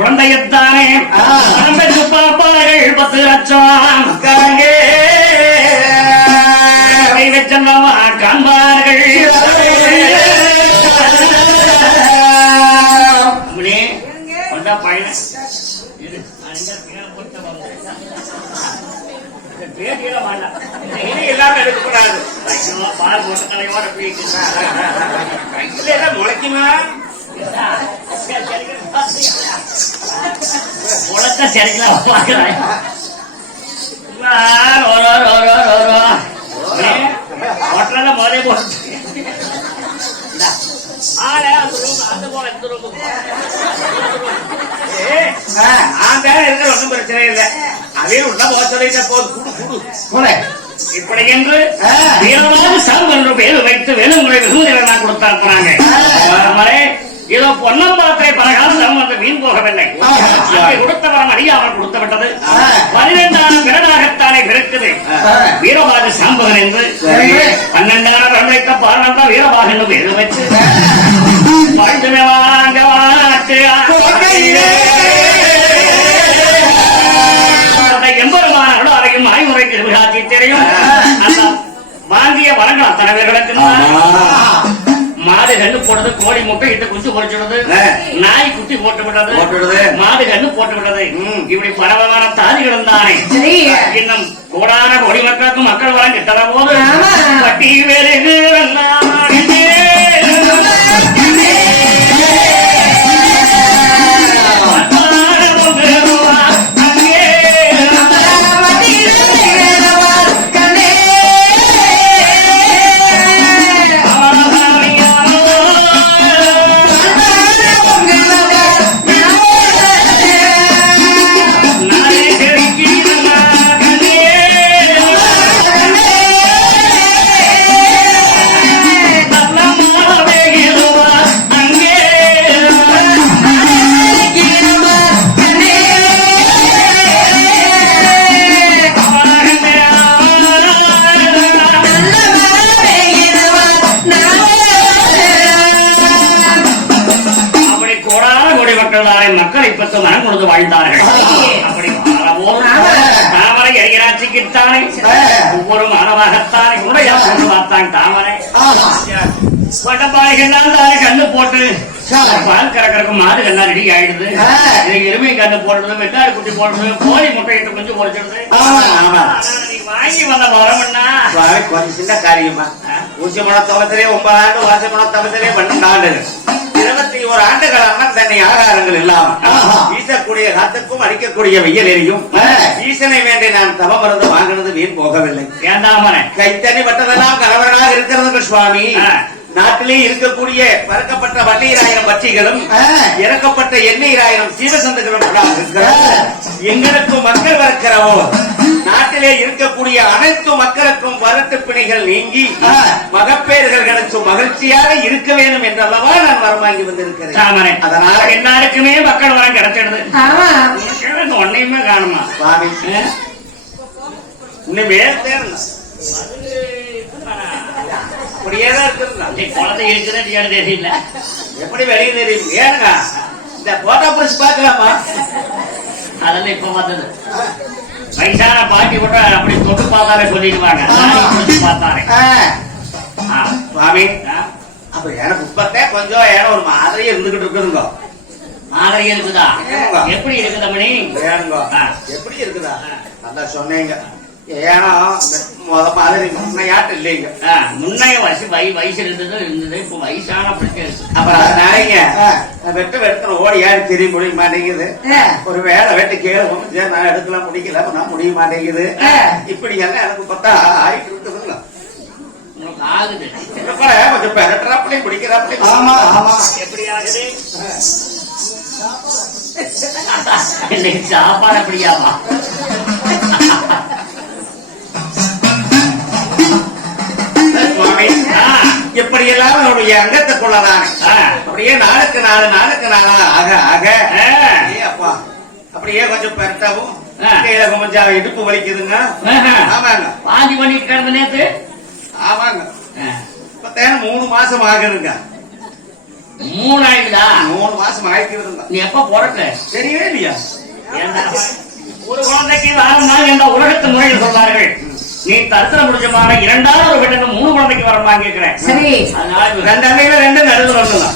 குழந்தையத்தானே பெற்று பார்ப்பார்கள் பத்து லட்சம் காண்பார்கள் அம்மனே, கொண்டா பையனை. இரு, நான் இங்க கீழே போட்டு வரேன். இந்த பேட்டியில வேண்டாம். இனி எல்லாமே எடுக்கக்கூடாது பால் போட்டு தலையோட போயிட்டு. கையில எல்லாம் முளைக்குமா உலக்க சரிக்கலாம் பார்க்கிறேன் ஹோட்டல்ல முதலே போட்டு இந்தா. ஆளே, அந்த room, அந்த போல இந்த room க்கு போ. ஏய், ஆண் பேர இருக்கிற ஒண்ணும் பிரச்சனை இல்லை. அதையும் உள்ள போக சொல்லிட்ட போது. குடு குடு. போலே. இப்படி என்று சாவு என்று பேர் வைத்து வேணுமுறை வெகுமதிகளை நான் கொடுத்தா போனாங்க மரமரே ஏதோ பொன்னம்பாத்திரை பலகாலம் வந்து வீண் போகவில்லை. கொடுத்தவரம் அறியாமல் கொடுத்து விட்டது ஆ. பனிரெண்டாம் பிறனாகத்தானே பிறக்குது. வீரபாக சாம்பகன் என்று. பன்னெண்டாம் ரமணிக்க பாரணம் தான் வீரபாக என்று பேரு வச்சு. வாழ்ந்துமே வாங்க வாட்டு. எம்பெருமான அதையும் ஆய்முறை திருவிழாத்தி தெரியும். வாங்கிய வரங்கள் அத்தனை பேர்களுக்கு மாடு கண்ணு போட்டது கோழி முட்டை இட்டு குஞ்சு பொறிச்சுடுது. நாய் குட்டி போட்டு விட்டது போட்டு விடுது. மாடு கண்ணு போட்டு விட்டது ம். இப்படி பரவலான தாதிகளும் தானே இன்னும் கோடான கோடி மக்களுக்கும் மக்கள் வரம் கிட்டத போது. பட்டி வெறுகு கோடி மக்கள் பத்து மனம் கொடுத்து வாழ்ந்தார்கள். அப்படி தாமரை எரிகராட்சிக்குத்தானே ஒவ்வொரு மாணவாகத்தானே. உடைய கொண்டு பார்த்தான் தாமரை தானே கண்ணு போட்டு. பால் கறக்கறக்கு மாடு கண்ணா ரெடி ஆயிடுது. எருமை கண்ணு போடுறது வெட்டாடு குட்டி போடுறது கோழி முட்டையிட்டு கொஞ்சம் பொறிச்சிடுது வாங்கி வந்த சுவாமி கொஞ்சம் சின்ன காரியமா ஊசி முள தவத்திலே ஒன்பது ஆண்டு வாசி முள தவத்திலே பன்னெண்டு ஆண்டுகள் இருபத்தி ஒரு ஆண்டுகளாக தன்னை ஆகாரங்கள் இல்லாம ஆஹா. வீசக்கூடிய காத்துக்கும் அடிக்கக்கூடிய வெயில் எரியும். ஈசனை வேண்டி நான் தவ மருந்து வாங்கினது வீண் போகவில்லை வேண்டாமனே கைத்தனி பட்டதெல்லாம் கணவர்களாக இருக்கிறது சுவாமி. நாட்டிலே இருக்கக்கூடிய பறக்கப்பட்ட வண்ணீராயிரம் பட்சிகளும். இறக்கப்பட்ட எண்ணெயிராயிரம் சீவசந்துகளும். எங்களுக்கு மக்கள் வளர்க்கிறவோ நாட்டிலே இருக்கக்கூடிய அனைத்து மக்களுக்கும் வரட்டு பிணைகள் நீங்கி. மகப்பேறுகள் கிடைச்சும் மகிழ்ச்சியாக இருக்க வேண்டும் என்றல்லவா நான் வரம் வாங்கி வந்திருக்கிறேன் அதனால எல்லாருக்குமே மக்கள் வரம் கிடைச்சிடுது. ஒன்னையுமே காணுமா? சுவாமி. இன்னுமே தேரல அப்படியே தான் இருக்குதுங்க நீ குழந்தை இருக்குதா நீ எனக்கு தெரியல. எப்படி வெளியே தெரியும் ஏனுங்க இந்த போட்டோ புடிச்சு பார்க்கலாமா? அதெல்லாம் இப்ப வந்தது வயசான பாட்டி கூட அப்படி தொட்டு பார்த்தாலே சொல்லிடுவாங்க. பார்த்தாரே. சுவாமி. அப்ப எனக்கு இப்பத்தே கொஞ்சம் ஏன்னா ஒரு மாதிரியே இருந்துகிட்டு இருக்குதுங்க. மாதிரி இருக்குதா. எப்படி இருக்குது மணி ஏனுங்க. எப்படி இருக்குதா? நல்லா சொன்னீங்க. ஏன்னா முத மாதிரி முன்னையாட்டு இல்லைங்க முன்னைய வயசு வய வயசு இருந்தது. இருந்தது இப்ப வயசான பிரச்சனை அப்புறம் அதனாலங்க. வெட்டு வெட்டுன ஓடி யாரு தெரிய முடிய மாட்டேங்குது. ஒரு வேலை வெட்டு கேளு சரி, நான் எடுக்கலாம் முடிக்கல நான் முடிய மாட்டேங்குது. இப்படி எல்லாம் எனக்கு பார்த்தா ஆயிட்டு இருக்குதுங்க உனக்கு ஆகுது. கொஞ்சம் பெரட்டுறாப்புலையும் பிடிக்கிறாப்புலையும் ஆமா ஆமா. எப்படி ஆகுது? சாப்பாடு அப்படியாமா எப்படி எல்லாம் என்னுடைய அங்கத்தை கொள்ளதானே. அப்படியே நாளுக்கு நாலு நாளுக்கு நாளா ஆக ஆக. அப்பா. அப்படியே கொஞ்சம். கீழே கொஞ்சம் இடுப்பு வலிக்குதுங்க. ஆமாங்க. வாந்தி பண்ணிட்டு கிடந்த நேத்து? ஆமாங்க. இப்ப மூணு மாசம் ஆகுதுங்க. மூணு ஆயிடுதா மூணு மாசம் ஆயிக்கிறதுங்க நீ எப்ப பிறக்க தெரியவே இல்லையா? ஒரு குழந்தைக்கு வாரம் தான் என்ற உலகத்து முறையில் சொல்வார்கள். தரிசனம் முடிச்சமான இரண்டாவது ஒரு வீட்டுக்கு மூணு குழந்தைக்கு வரமா கேட்கிறேன் சரி. அதனால ரெண்டு அண்ணையில ரெண்டு நடுவில் வரணுங்க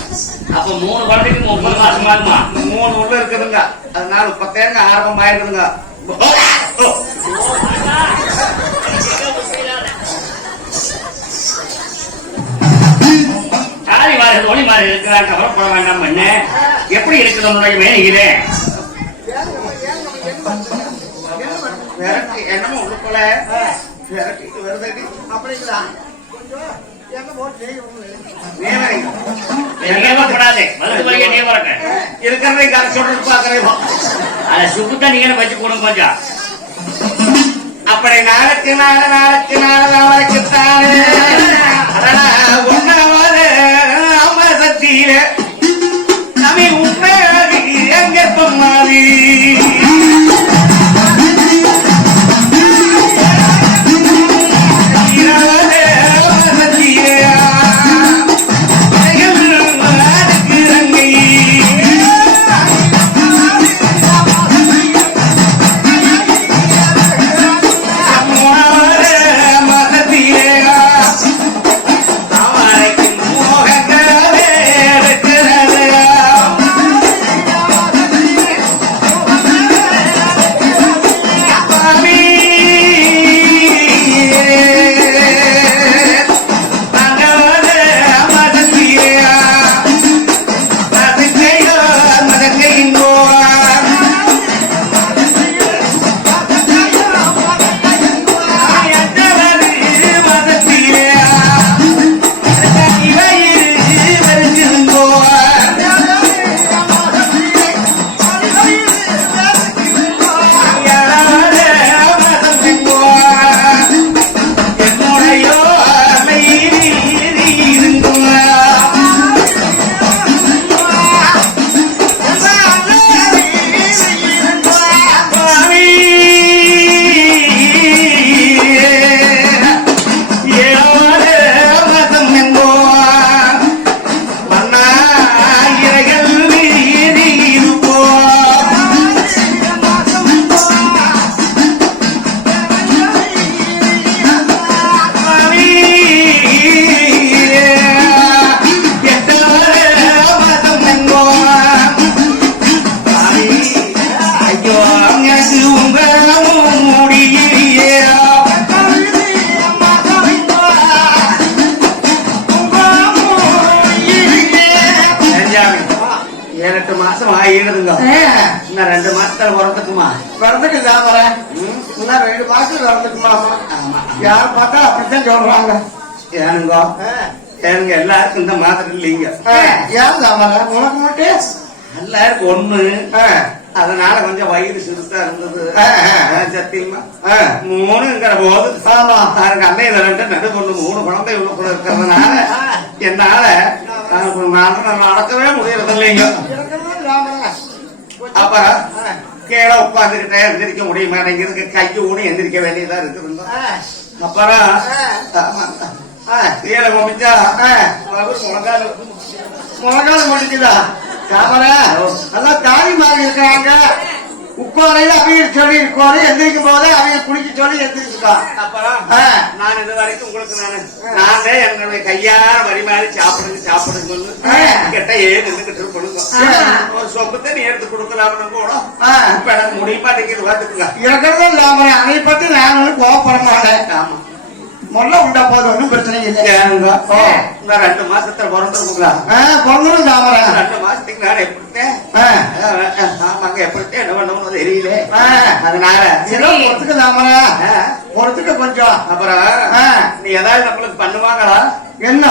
அப்ப மூணு குழந்தைக்கு முப்பது மாசம் ஆகுமா மூணு உள்ள இருக்குதுங்க. அதனால முப்பத்தேங்க ஆரம்பம் ஆயிடுதுங்க ஓ, சாரி மாறு ஒளி மாறு இருக்கிறான் கவலைப்பட வேண்டாம் என்ன எப்படி இருக்குது உன்னுடைய விரட்டி என்னமோ உள்ளுக்குள்ள. விரட்டிட்டு வருதடி. அப்படிங்களா இருக்கிறதை கரை சொல்றது பாக்குறேன் அதை சுக்குத்தா நீங்க வச்சு கொஞ்சம் அப்படி நாளுக்கு நாள் நாளுக்கு நாள் ஒன்னாவது அம்மா சக்தியில நவி மாசம் ஆகிடுதுங்க இன்னும் ரெண்டு மாசத்துல உறந்துக்குமா வரதுக்கு தாமரேன் இன்னும் ரெண்டு மாசம் வரதுக்குமாமா யார் பார்த்தா அப்படித்தான் சொல்றாங்க ஏனுங்க ஏனுங்க எல்லாருக்கும் இந்த மாதிரி இல்லைங்க ஏன் தாமரை உனக்கு மட்டும் எல்லாருக்கும் ஒண்ணு அதனால கொஞ்சம் வயிறு சிறுசா இருந்தது சத்தியமா. மூணுங்கிற போது ஆமா அதுக்கு அன்னையில ரெண்டு நடு பொண்ணு மூணு குழந்தை உள்ளுக்குள்ள இருக்கிறதுனால என்னால நடக்கவே முடியறது இல்லைங்க இருக்கிறது தாமரை. அப்புறம் கீழே உட்காந்துக்கிட்டே எந்திரிக்க முடிய மாட்டேங்குது கை ஊனி எந்திரிக்க வேண்டியதா இருக்குதுங்க அப்புறம் கீழே. அவர் முழங்கால முழங்கால் முடிக்குதா தாமரை நல்லா தாடி மாதிரி இருக்கிறாங்க உட்காரையில அவங்க சொல்லி இருக்கோடு எந்திரிக்கும் போதே அவங்க குளிக்க சொல்லி எந்திரிச்சுக்கா அப்புறம். நான் இது வரைக்கும் உங்களுக்கு நானு. நானே என்னுடைய கையார வரிமாறி சாப்பிடுங்க சாப்பிடுங்க ஆ. கிட்ட ஏன் நின்றுகிட்டு. ஒரு சொப்பு தண்ணி எடுத்து கொடுக்கலாம்னு கூட ஆ. இப்ப எனக்கு முடிய மாட்டேங்குது பாத்துக்குங்க இருக்கிறது இல்லாம அதை பத்தி நான் ஒன்றும் கோவப்பட மாட்டேன் ஆமா. முல்லை உண்டா போது ஒன்றும் பிரச்சனை இல்லை. ஏனுங்க ஓ. இந்த ரெண்டு மாசத்துல பிறந்திருக்குங்களா ஆ, பொண்ணும் தாமரை. ரெண்டு மாசத்துக்கு நான் எப்படித்தேன். ஆமாங்க எப்படித்தேன் என்ன பண்ணணும்னு தெரியல. அதனால ஏதோ பொறுத்துக்கு தாமரை. ஆ. பொறுத்துக்க கொஞ்சம். அப்புறம். நீ ஏதாவது நம்மளுக்கு பண்ணுவாங்களா? என்ன?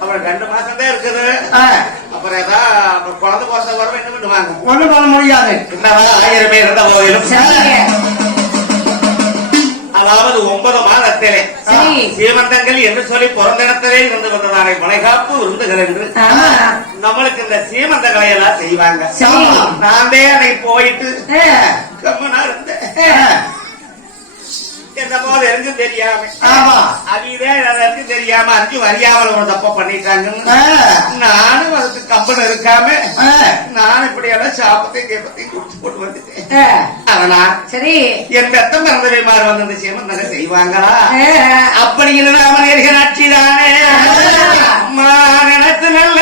அப்புறம் ரெண்டு மாசம் தான் இருக்குது அப்புறம் ஏதா அப்புறம் குழந்தை பிறந்த வரும் என்ன பண்ணுவாங்க? ஒண்ணும் பண்ண முடியாது. ஆயிரமே இருந்த போதிலும் அதாவது ஒன்பது மாதத்திலே. சீமந்தங்கள் என்று சொல்லி பிறந்திடத்திலே இருந்து வந்ததானே மலைகாப்பு விருந்துகள் என்று. நம்மளுக்கு இந்த சீமந்தங்களை எல்லாம் செய்வாங்க. நான் அன்னைக்கு போயிட்டு கம்மனா இருந்தேன். எந்த போல இருந்து தெரியாம. அதுதான் எனக்கு தெரியாம அஞ்சு அறியாமல் ஒரு தப்ப நானும் அதுக்கு இருக்காம நானும் இப்படி எல்லாம் சாப்பத்தையும் கேப்பத்தையும் போட்டு அவனா சரி. என் ரத்தம் மறந்துரை மாறு வந்தது சேமம் செய்வாங்களா? அப்படிங்கிறது அவன் நேர்கிறாட்சி தானே? நல்ல